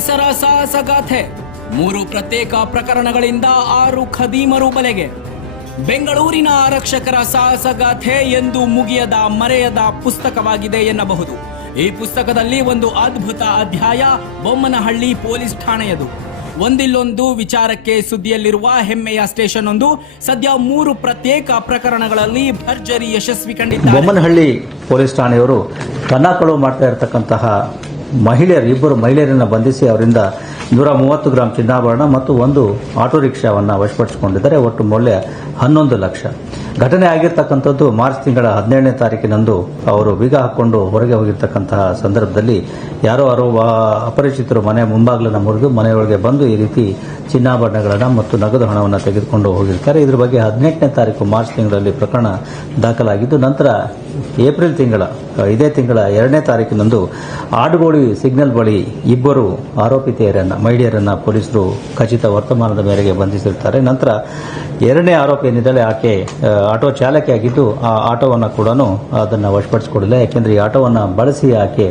ಪೊಲೀಸರ ಸಾಹಸಗಾಥೆ ಮೂರು ಪ್ರತ್ಯೇಕ ಪ್ರಕರಣಗಳಿಂದ ಆರು ಖದೀಮರು ಬಲೆಗೆ. ಬೆಂಗಳೂರಿನ ಆರಕ್ಷಕರ ಸಾಹಸಗಾಥೆ ಎಂದು ಮುಗಿಯದ ಮರೆಯದ ಪುಸ್ತಕವಾಗಿದೆ ಎನ್ನಬಹುದು. ಈ ಪುಸ್ತಕದಲ್ಲಿ ಒಂದು ಅದ್ಭುತ ಅಧ್ಯಾಯ ಬೊಮ್ಮನಹಳ್ಳಿ ಪೊಲೀಸ್ ಠಾಣೆಯದು. ಒಂದಿಲ್ಲೊಂದು ವಿಚಾರಕ್ಕೆ ಸುದ್ದಿಯಲ್ಲಿರುವ ಹೆಮ್ಮೆಯ ಸ್ಟೇಷನ್ ಒಂದು, ಸದ್ಯ ಮೂರು ಪ್ರತ್ಯೇಕ ಪ್ರಕರಣಗಳಲ್ಲಿ ಭರ್ಜರಿ ಯಶಸ್ವಿ ಕಂಡಿದ್ದಾರೆ. ಬೊಮ್ಮನಹಳ್ಳಿ ಪೊಲೀಸ್ ಠಾಣೆಯವರು ಕಳವು ಮಾಡ್ತಾ ಇರತಕ್ಕಂತಹ ಮಹಿಳೆಯರು, ಇಬ್ಬರು ಮಹಿಳೆಯರನ್ನು ಬಂಧಿಸಿ ಅವರಿಂದ ನೂರ ಮೂವತ್ತು ಗ್ರಾಂ ಚಿನ್ನಾಭರಣ ಮತ್ತು ಒಂದು ಆಟೋ ರಿಕ್ಷಾವನ್ನು ವಶಪಡಿಸಿಕೊಂಡಿದ್ದಾರೆ. ಒಟ್ಟು ಮೌಲ್ಯ ಹನ್ನೊಂದು ಲಕ್ಷ. ಘಟನೆ ಆಗಿರ್ತಕ್ಕಂಥದ್ದು ಮಾರ್ಚ್ ತಿಂಗಳ ಹದಿನೇಳನೇ ತಾರೀಕಿನಂದು ಅವರು ಬೀಗ ಹಾಕೊಂಡು ಹೊರಗೆ ಹೋಗಿರ್ತಕ್ಕಂತಹ ಸಂದರ್ಭದಲ್ಲಿ ಯಾರೋ ಅರೋ ಅಪರಿಚಿತರು ಮನೆ ಮುಂಭಾಗಲನ್ನು ಮುರಿದು ಮನೆಯೊಳಗೆ ಬಂದು ಈ ರೀತಿ ಚಿನ್ನಾಭರಣಗಳನ್ನು ಮತ್ತು ನಗದು ಹಣವನ್ನು ತೆಗೆದುಕೊಂಡು ಹೋಗಿರ್ತಾರೆ. ಇದರ ಬಗ್ಗೆ ಹದಿನೆಂಟನೇ ತಾರೀಕು ಮಾರ್ಚ್ ತಿಂಗಳಲ್ಲಿ ಪ್ರಕರಣ ದಾಖಲಾಗಿದ್ದು, ನಂತರ ಏಪ್ರಿಲ್ ತಿಂಗಳ, ಇದೇ ತಿಂಗಳ ಎರಡನೇ ತಾರೀಕಿನಂದು ಆಡುಗೋಳಿ ಸಿಗ್ನಲ್ ಬಳಿ ಇಬ್ಬರು ಆರೋಪಿತೆಯರನ್ನು, ಮಹಿಳೆಯರನ್ನು ಪೊಲೀಸರು ಖಚಿತ ವರ್ತಮಾನದ ಮೇರೆಗೆ ಬಂಧಿಸಿರ್ತಾರೆ. ನಂತರ ಎರಡನೇ ಆರೋಪಿ ಏನಿದ್ದಾಳೆ, ಆಕೆ ಆಟೋ ಚಾಲಕಿಯಾಗಿದ್ದು ಆ ಆಟೋವನ್ನು ಕೂಡ ಅದನ್ನು ವಶಪಡಿಸಿಕೊಡಲಿಲ್ಲ ಯಾಕೆಂದರೆ ಈ ಆಟೋವನ್ನು ಬಳಸಿ ಆಕೆ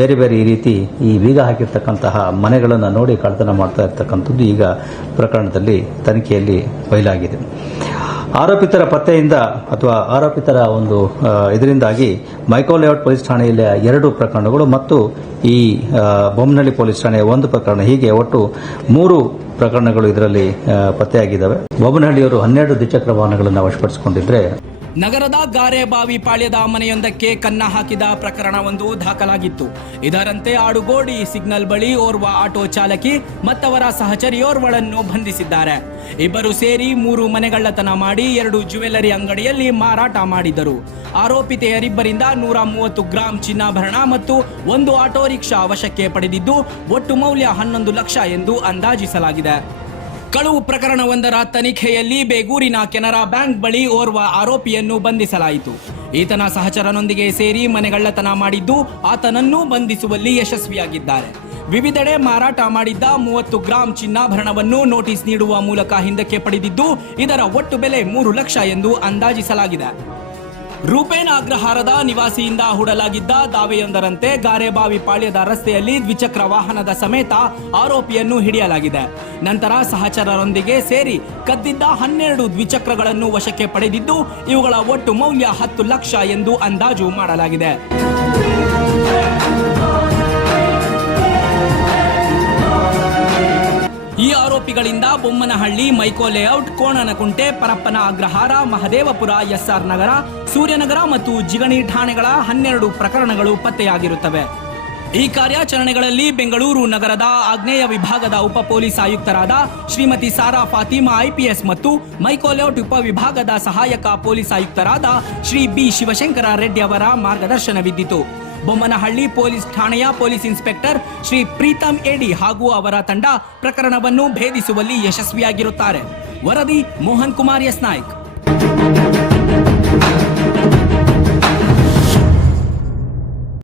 ಬೇರೆ ಬೇರೆ ಈ ರೀತಿ ಈ ಬೀಗ ಹಾಕಿರ್ತಕ್ಕಂತಹ ಮನೆಗಳನ್ನು ನೋಡಿ ಕಳ್ತನ ಮಾಡ್ತಾ ಇರ್ತಕ್ಕಂಥದ್ದು. ಈಗ ಪ್ರಕರಣದಲ್ಲಿ ತನಿಖೆಯಲ್ಲಿ ಬಯಲಾಗಿದೆ. ಆರೋಪಿತರ ಪತ್ತೆಯಿಂದ ಅಥವಾ ಆರೋಪಿತರ ಒಂದು ಇದರಿಂದಾಗಿ ಮೈಕೋ ಲೇಔಟ್ ಪೊಲೀಸ್ ಠಾಣೆಯಲ್ಲಿ ಎರಡು ಪ್ರಕರಣಗಳು ಮತ್ತು ಈ ಬೊಮ್ಮನಹಳ್ಳಿ ಪೊಲೀಸ್ ಠಾಣೆಯ ಒಂದು ಪ್ರಕರಣ ಹೀಗೆ ಒಟ್ಟು ಮೂರು ಪ್ರಕರಣಗಳು ಇದರಲ್ಲಿ ಪತ್ತೆಯಾಗಿದ್ದಾವೆ. ಬೊಮ್ಮನಹಳ್ಳಿಯವರು ಹನ್ನೆರಡು ದ್ವಿಚಕ್ರ ವಾಹನಗಳನ್ನು ವಶಪಡಿಸಿಕೊಂಡಿದ್ರೆ ನಗರದ ಗಾರೆಬಾವಿ ಪಾಳ್ಯದ ಮನೆಯೊಂದಕ್ಕೆ ಕನ್ನ ಹಾಕಿದ ಪ್ರಕರಣವೊಂದು ದಾಖಲಾಗಿತ್ತು. ಇದರಂತೆ ಆಡುಗೋಡಿ ಸಿಗ್ನಲ್ ಬಳಿ ಓರ್ವ ಆಟೋ ಚಾಲಕಿ ಮತ್ತವರ ಸಹಚರಿಯೋರ್ವಳನ್ನು ಬಂಧಿಸಿದ್ದಾರೆ. ಇಬ್ಬರು ಸೇರಿ ಮೂರು ಮನೆಗಳ್ಳತನ ಮಾಡಿ ಎರಡು ಜ್ಯುವೆಲರಿ ಅಂಗಡಿಯಲ್ಲಿ ಮಾರಾಟ ಮಾಡಿದ್ದರು ಆರೋಪಿತೆಯರಿಬ್ಬರಿಂದ ನೂರ ಮೂವತ್ತು ಗ್ರಾಂ ಚಿನ್ನಾಭರಣ ಮತ್ತು ಒಂದು ಆಟೋ ರಿಕ್ಷಾ ವಶಕ್ಕೆ ಪಡೆದಿದ್ದು, ಒಟ್ಟು ಮೌಲ್ಯ ಹನ್ನೊಂದು ಲಕ್ಷ ಎಂದು ಅಂದಾಜಿಸಲಾಗಿದೆ. ಕಳುವು ಪ್ರಕರಣವೊಂದರ ತನಿಖೆಯಲ್ಲಿ ಬೇಗೂರಿನ ಕೆನರಾ ಬ್ಯಾಂಕ್ ಬಳಿ ಓರ್ವ ಆರೋಪಿಯನ್ನು ಬಂಧಿಸಲಾಯಿತು. ಈತನ ಸಹಚರನೊಂದಿಗೆ ಸೇರಿ ಮನೆಗಳ್ಳತನ ಮಾಡಿದ್ದು ಆತನನ್ನು ಬಂಧಿಸುವಲ್ಲಿ ಯಶಸ್ವಿಯಾಗಿದ್ದಾರೆ. ವಿವಿಧೆಡೆ ಮಾರಾಟ ಮಾಡಿದ್ದ ಮೂವತ್ತು ಗ್ರಾಂ ಚಿನ್ನಾಭರಣವನ್ನು ನೋಟಿಸ್ ನೀಡುವ ಮೂಲಕ ಹಿಂದಕ್ಕೆ ಪಡೆದಿದ್ದು, ಇದರ ಒಟ್ಟು ಬೆಲೆ ಮೂರು ಲಕ್ಷ ಎಂದು ಅಂದಾಜಿಸಲಾಗಿದೆ. ರೂಪೇನ್ ಅಗ್ರಹಾರದ ನಿವಾಸಿಯಿಂದ ಹೂಡಲಾಗಿದ್ದ ದಾವೆಯೊಂದರಂತೆ ಗಾರೆಬಾವಿ ಪಾಳ್ಯದ ರಸ್ತೆಯಲ್ಲಿ ದ್ವಿಚಕ್ರ ವಾಹನದ ಸಮೇತ ಆರೋಪಿಯನ್ನು ಹಿಡಿಯಲಾಗಿದೆ. ನಂತರ ಸಹಚರರೊಂದಿಗೆ ಸೇರಿ ಕದ್ದಿದ್ದ ಹನ್ನೆರಡು ದ್ವಿಚಕ್ರಗಳನ್ನು ವಶಕ್ಕೆ ಪಡೆದಿದ್ದು ಇವುಗಳ ಒಟ್ಟು ಮೌಲ್ಯ ಹತ್ತು ಲಕ್ಷ ಎಂದು ಅಂದಾಜು ಮಾಡಲಾಗಿದೆ. ಈ ಆರೋಪಿಗಳಿಂದ Bommanahalli, Mico layout, Konanakunte, Parappana Agrahara, Mahadevapura, SR Nagar, Suryanagar ಮತ್ತು ಜಿಗಣಿ ಠಾಣೆಗಳ ಹನ್ನೆರಡು ಪ್ರಕರಣಗಳು ಪತ್ತೆಯಾಗಿರುತ್ತವೆ. ಈ ಕಾರ್ಯಾಚರಣೆಗಳಲ್ಲಿ ಬೆಂಗಳೂರು ನಗರದ ಆಗ್ನೇಯ ವಿಭಾಗದ ಉಪ ಪೊಲೀಸ್ ಆಯುಕ್ತರಾದ ಶ್ರೀಮತಿ ಸಾರಾ ಫಾತಿಮಾ ಐಪಿಎಸ್ ಮತ್ತು ಮೈಕೋ ಲೇಔಟ್ ಉಪ ವಿಭಾಗದ ಸಹಾಯಕ ಪೊಲೀಸ್ ಆಯುಕ್ತರಾದ ಶ್ರೀ ಬಿ ಶಿವಶಂಕರ ರೆಡ್ಡಿ ಅವರ ಮಾರ್ಗದರ್ಶನವಿದ್ದಿತು. ಬೊಮ್ಮನಹಳ್ಳಿ ಪೊಲೀಸ್ ಠಾಣೆಯ police inspector Shri Preetham AD ಹಾಗೂ ಅವರ ತಂಡ ಪ್ರಕರಣವನ್ನು ಭೇದಿಸುವಲ್ಲಿ ಯಶಸ್ವಿಯಾಗಿರುತ್ತಾರೆ. ವರದಿ ಮೋಹನ್ ಕುಮಾರ್ ಎಸ್ ನಾಯ್ಕ್.